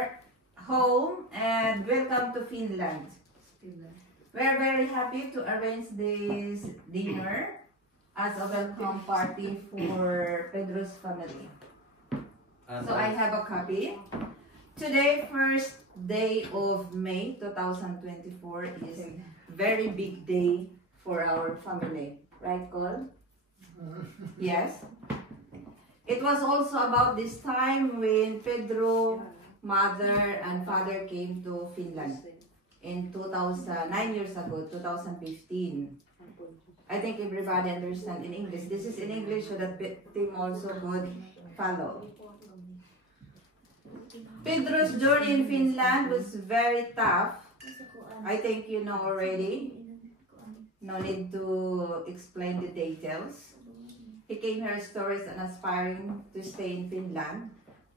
our home and welcome to Finland. We're very happy to arrange this dinner as a welcome party for Pedro's family. So I have a copy. Today, first day of May 2024 is very big day for our family. Right, Cole? Yes. It was also about this time when Pedro, mother and father came to Finland in 9 years ago, 2015. I think everybody understands in English. This is in English so that Tim also could follow. Pedro's journey in Finland was very tough. I think you know already. No need to explain the details. He came here stories and aspiring to stay in Finland.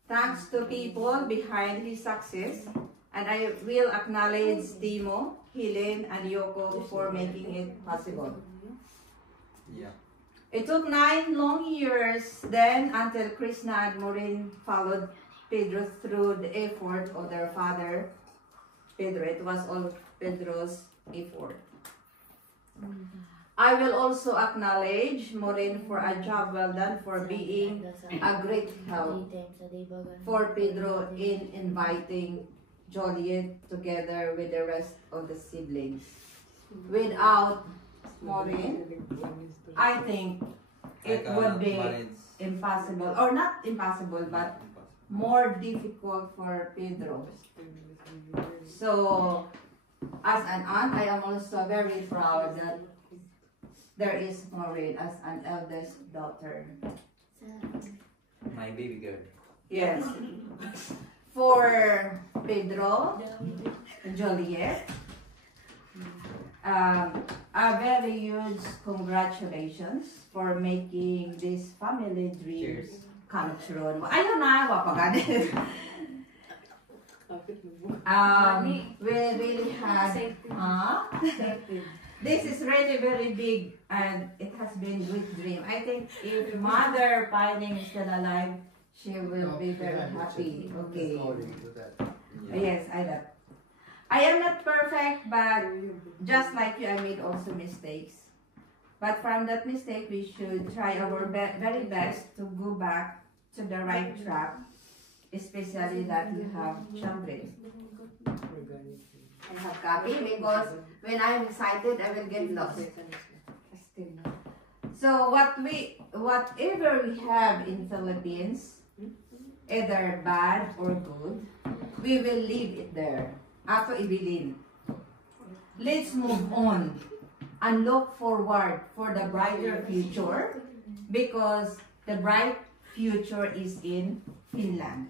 Thanks to people behind his success. And I will acknowledge Timo, Helen, and Yoko for making it possible. Yeah. It took 9 long years then until Krishna and Maureen followed Pedro through the effort of their father, Pedro. It was all Pedro's effort. I will also acknowledge Maureen for a job well done for being a great help for Pedro in inviting Joliet together with the rest of the siblings. Without Maureen, I think it would be impossible, or not impossible, but more difficult for Pedro. So, as an aunt, I am also very proud that there is Maureen as an eldest daughter. My baby girl. Yes. For Pedro, Joliet, a very huge congratulations for making this family dreams come true. Ayun na, wapagad. We really had, this is really very big and it has been a good dream. I think if Mother Pining is still alive, she will be very happy. Okay. Yes, I know. I am not perfect, but just like you, I made also mistakes. But from that mistake, we should try our very best to go back to the right track, especially that you have children. I have copy because when I'm excited, I will get lost. So whatever we have in Philippines, either bad or good, we will leave it there. Ato ibilin. Let's move on and look forward for the brighter future because the bright future is in Finland.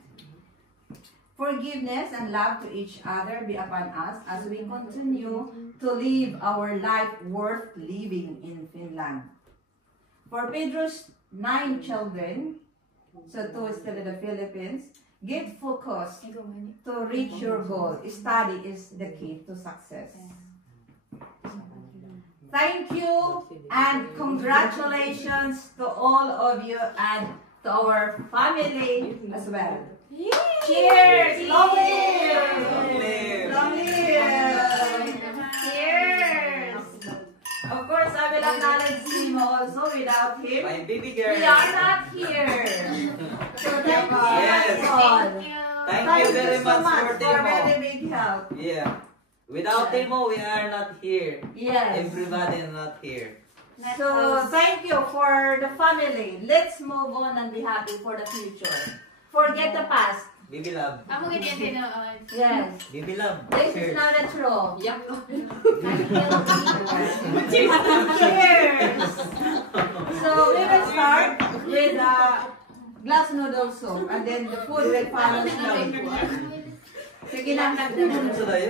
Forgiveness and love to each other be upon us as we continue to live our life worth living in Finland. For Pedro's 9 children, so 2 is still in the Philippines, get focused to reach your goal. Study is the key to success. Thank you and congratulations to all of you and to our family as well. Cheers! Long live! Long live! Cheers! Of course, I will acknowledge him also. Without him, My baby girl. we are not here. So thank you, Yes. all. Thank you very so much much for for Timo. very big help. Yeah. Without Timo, we are not here. Yes. Everybody is not here. So thank you for the family. Let's move on and be happy for the future. Forget the past. Baby love. Yes. Baby love. This is Cheers. not a true. Cheers. So we will start with glass noodle soup and then the food will follow slowly. Sige lang, So tayo,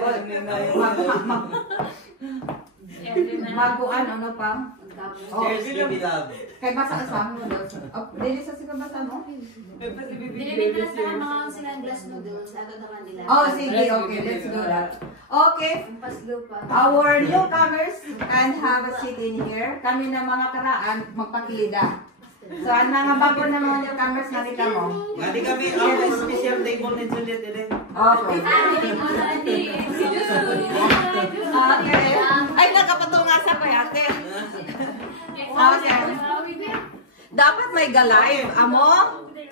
Maguan, ano pa? Cheers, baby love. Kay basa sa noodles. Oh, dili sa sige basa mo? Dinibiglas na mga silang glass noodles. Ato naman nila. Oh, sige, okay, let's do that. Okay, Paslo pa. our newcomers can have a seat in here. Kami na mga karaan, magpakilida. So, ang mga bago na mga newcomers na rin mo. Gani kami, ang special table ni Juliet din. Okay. Okay. Ay, nakapatunga sa kayate. Okay. Dapat may galive. Amo?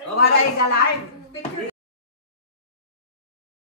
Walay galive.